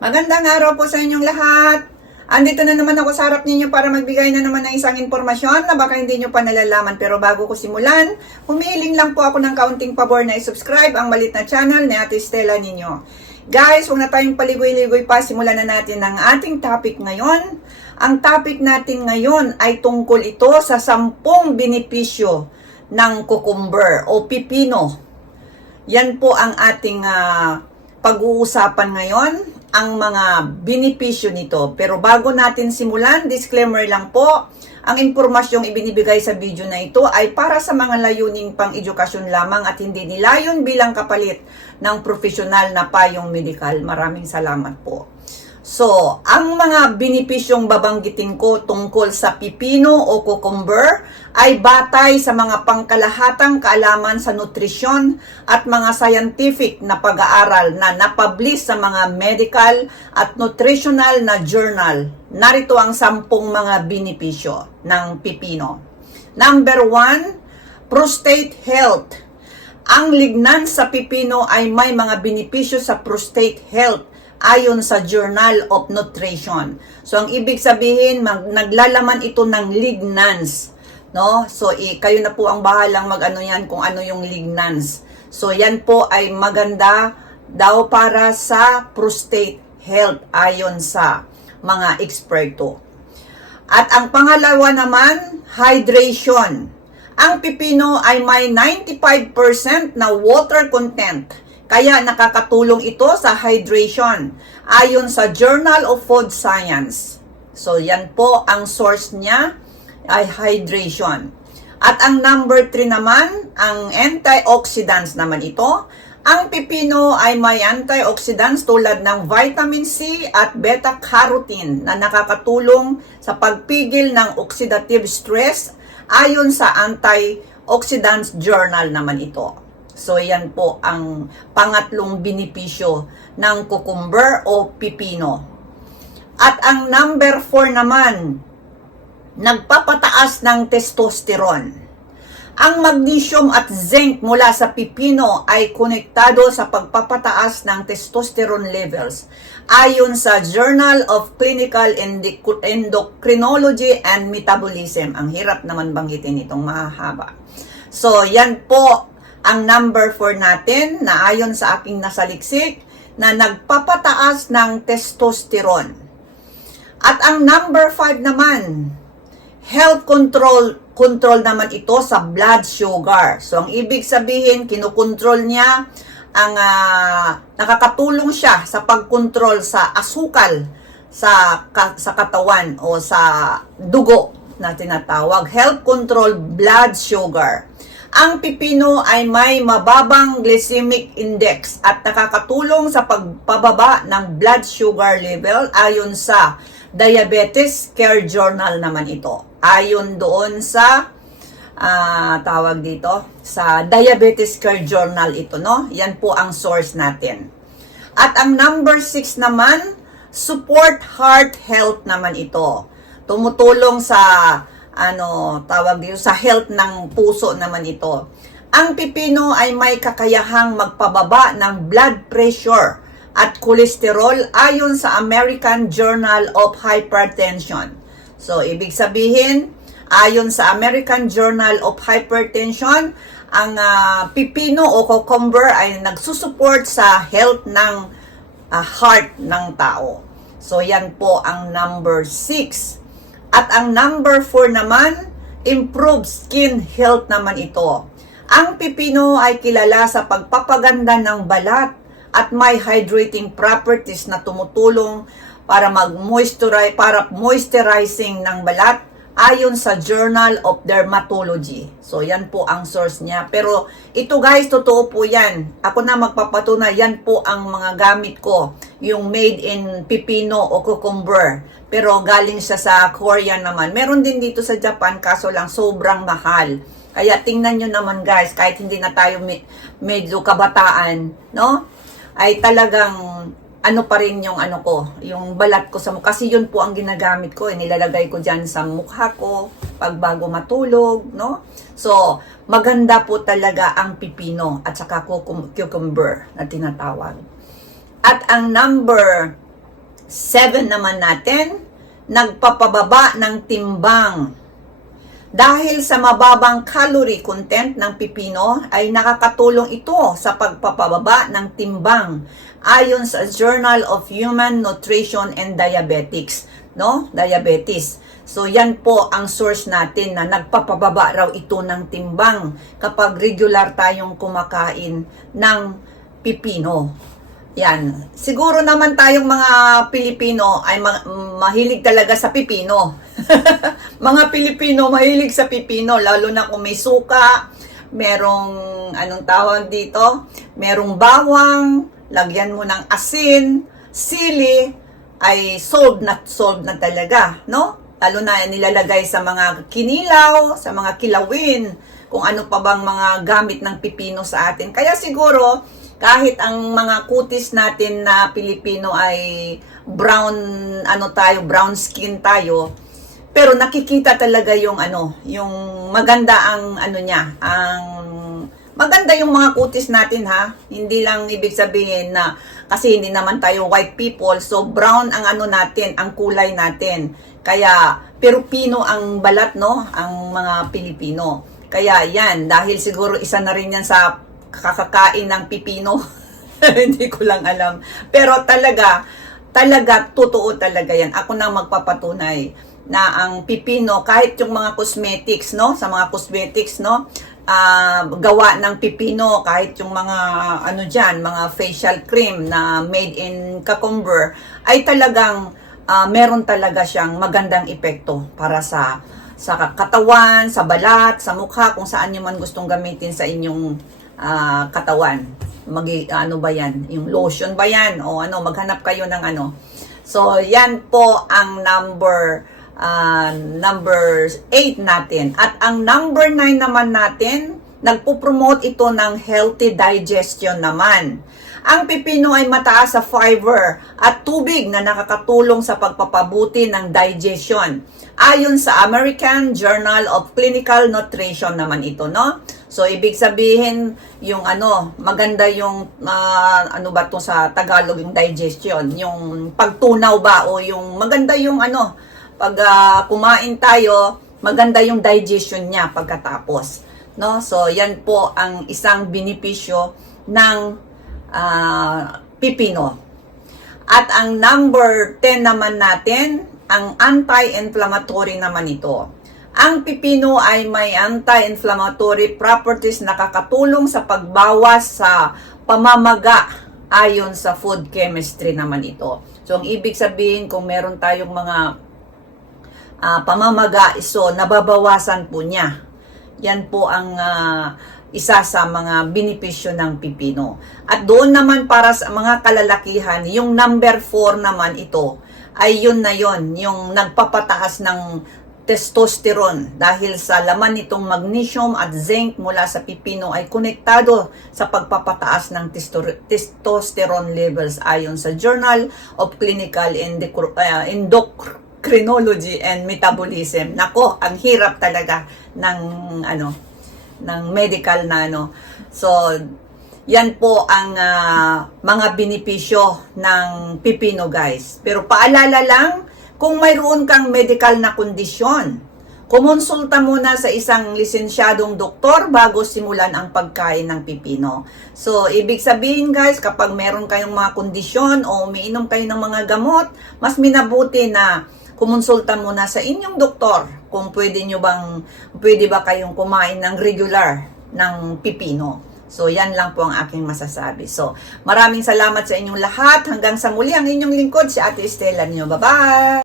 Magandang araw po sa inyong lahat. Andito na naman ako sa harap ninyo para magbigay na naman ng isang impormasyon na baka hindi nyo pa nalalaman. Pero bago ko simulan, humihiling lang po ako ng kaunting pabor na i-subscribe ang malit na channel ni Ate Stella ninyo. Guys, huwag na tayong paligoy-ligoy pa. Simulan na natin ang ating topic ngayon. Ang topic natin ngayon ay tungkol ito sa sampung benepisyo ng cucumber o pipino. Yan po ang ating ah, pag-uusapan ngayon, ang mga benepisyo nito. Pero bago natin simulan, disclaimer lang po, ang impormasyong ibinibigay sa video na ito ay para sa mga layuning pang edukasyon lamang at hindi nilayon bilang kapalit ng profesional na payong medikal. Maraming salamat po. So, ang mga benepisyong babanggitin ko tungkol sa pipino o cucumber ay batay sa mga pangkalahatang kaalaman sa nutrisyon at mga scientific na pag-aaral na napublish sa mga medical at nutritional na journal. Narito ang sampung mga benepisyo ng pipino. Number one, prostate health. Ang lignan sa pipino ay may mga benepisyo sa prostate health ayon sa Journal of Nutrition. So ang ibig sabihin, mag, naglalaman ito ng lignans, no? So i, kayo na po ang bahalang mag-ano yan kung ano yung lignans. So yan po ay maganda daw para sa prostate health ayon sa mga eksperto. At ang pangalawa naman, hydration. Ang pipino ay may 95% na water content. Kaya nakakatulong ito sa hydration ayon sa Journal of Food Science. So yan po ang source niya ay hydration. At ang number 3 naman, ang antioxidants naman ito. Ang pipino ay may antioxidants tulad ng vitamin C at beta-carotene na nakakatulong sa pagpigil ng oxidative stress ayon sa antioxidants journal naman ito. So yan po ang pangatlong benepisyo ng cucumber o pipino. At ang number 4 naman, nagpapataas ng testosterone. Ang magnesium at zinc mula sa pipino ay konektado sa pagpapataas ng testosterone levels ayon sa Journal of Clinical Endoc- Endocrinology and Metabolism. Ang hirap naman banggitin itong mahahaba. So, yan po ang number 4 natin na ayon sa aking nasaliksik na nagpapataas ng testosterone. At ang number 5 naman, health control control naman ito sa blood sugar. So ang ibig sabihin, kinukontrol niya ang ah, nakakatulong siya sa pagkontrol sa asukal sa ka- sa katawan o sa dugo na tinatawag health control blood sugar. Ang pipino ay may mababang glycemic index at nakakatulong sa pagpababa ng blood sugar level ayon sa Diabetes Care Journal naman ito. Ayon doon sa ah, tawag dito sa Diabetes Care Journal ito, no? Yan po ang source natin. At ang number 6 naman, support heart health naman ito. Tumutulong sa ano, tawag dito sa health ng puso naman ito. Ang pipino ay may kakayahang magpababa ng blood pressure at kolesterol ayon sa American Journal of Hypertension. So, ibig sabihin, ayon sa American Journal of Hypertension, ang ah, pipino o cucumber ay nagsusupport sa health ng ah, heart ng tao. So, yan po ang number 6. At ang number 4 naman, improved skin health naman ito. Ang pipino ay kilala sa pagpapaganda ng balat at may hydrating properties na tumutulong para mag-moisturize para moisturizing ng balat ayon sa Journal of Dermatology. So yan po ang source niya. Pero ito guys, totoo po yan. Ako na magpapatunay, yan po ang mga gamit ko. Yung made in pipino o cucumber. Pero galing siya sa Korea naman. Meron din dito sa Japan, kaso lang sobrang mahal. Kaya tingnan nyo naman guys, kahit hindi na tayo me- medyo kabataan, no? Ay talagang ano pa rin yung ano ko, yung balat ko sa mukha. Kasi yun po ang ginagamit ko, eh. nilalagay ko dyan sa mukha ko pag bago matulog, no? So, maganda po talaga ang pipino at saka cucum- cucumber na tinatawag. At ang number seven naman natin, nagpapababa ng timbang. Dahil sa mababang calorie content ng pipino ay nakakatulong ito sa pagpapababa ng timbang ayon sa Journal of Human Nutrition and Diabetics, no? Diabetes. So yan po ang source natin na nagpapababa raw ito ng timbang kapag regular tayong kumakain ng pipino. Yan. Siguro naman tayong mga Pilipino ay ma- mahilig talaga sa pipino. mga Pilipino mahilig sa pipino lalo na kung may suka, merong anong tawag dito, merong bawang, lagyan mo ng asin, sili, ay sold na sold na talaga, no? Lalo na nilalagay sa mga kinilaw, sa mga kilawin, kung ano pa bang mga gamit ng pipino sa atin. Kaya siguro, kahit ang mga kutis natin na Pilipino ay brown, ano tayo, brown skin tayo, pero nakikita talaga yung ano, yung maganda ang ano niya, ang maganda yung mga kutis natin ha. Hindi lang ibig sabihin na kasi hindi naman tayo white people, so brown ang ano natin, ang kulay natin. Kaya pero pino ang balat no, ang mga Pilipino. Kaya yan, dahil siguro isa na rin yan sa kakakain ng pipino. Hindi ko lang alam. Pero talaga, talaga, totoo talaga yan. Ako na magpapatunay na ang pipino, kahit yung mga cosmetics, no? Sa mga cosmetics, no? ah, gawa ng pipino, kahit yung mga, ano dyan, mga facial cream na made in cucumber, ay talagang ah, meron talaga siyang magandang epekto para sa sa katawan, sa balat, sa mukha, kung saan nyo man gustong gamitin sa inyong ah, katawan. Magi, ano ba yan? Yung lotion ba yan? O ano, maghanap kayo ng ano. So, yan po ang number ah, number 8 natin. At ang number 9 naman natin, nagpo-promote ito ng healthy digestion naman. Ang pipino ay mataas sa fiber at tubig na nakakatulong sa pagpapabuti ng digestion. Ayon sa American Journal of Clinical Nutrition naman ito, no? So ibig sabihin yung ano, maganda yung ah, ano ba to sa Tagalog yung digestion, yung pagtunaw ba o yung maganda yung ano, pag ah, kumain tayo, maganda yung digestion niya pagkatapos, no? So yan po ang isang benepisyo ng ah, pipino. At ang number 10 naman natin, ang anti-inflammatory naman ito. Ang pipino ay may anti-inflammatory properties na nakakatulong sa pagbawas sa pamamaga ayon sa food chemistry naman ito. So, ang ibig sabihin, kung meron tayong mga ah, pamamaga, so nababawasan po niya. Yan po ang ah, isa sa mga benepisyo ng pipino. At doon naman para sa mga kalalakihan, yung number 4 naman ito, ay yun na yun, yung nagpapataas ng testosterone dahil sa laman nitong magnesium at zinc mula sa pipino ay konektado sa pagpapataas ng testo- testosterone levels ayon sa Journal of Clinical uh, Endocrinology and Metabolism. Nako, ang hirap talaga ng ano ng medical na ano. So, yan po ang ah, mga benepisyo ng pipino guys. Pero paalala lang, kung mayroon kang medical na kondisyon, kumonsulta muna sa isang lisensyadong doktor bago simulan ang pagkain ng pipino. So, ibig sabihin guys, kapag meron kayong mga kondisyon o umiinom kayo ng mga gamot, mas minabuti na kumonsulta muna sa inyong doktor kung pwede nyo bang, pwede ba kayong kumain ng regular ng pipino. So, yan lang po ang aking masasabi. So, maraming salamat sa inyong lahat. Hanggang sa muli, ang inyong lingkod, si Ate Estela niyo. Bye-bye!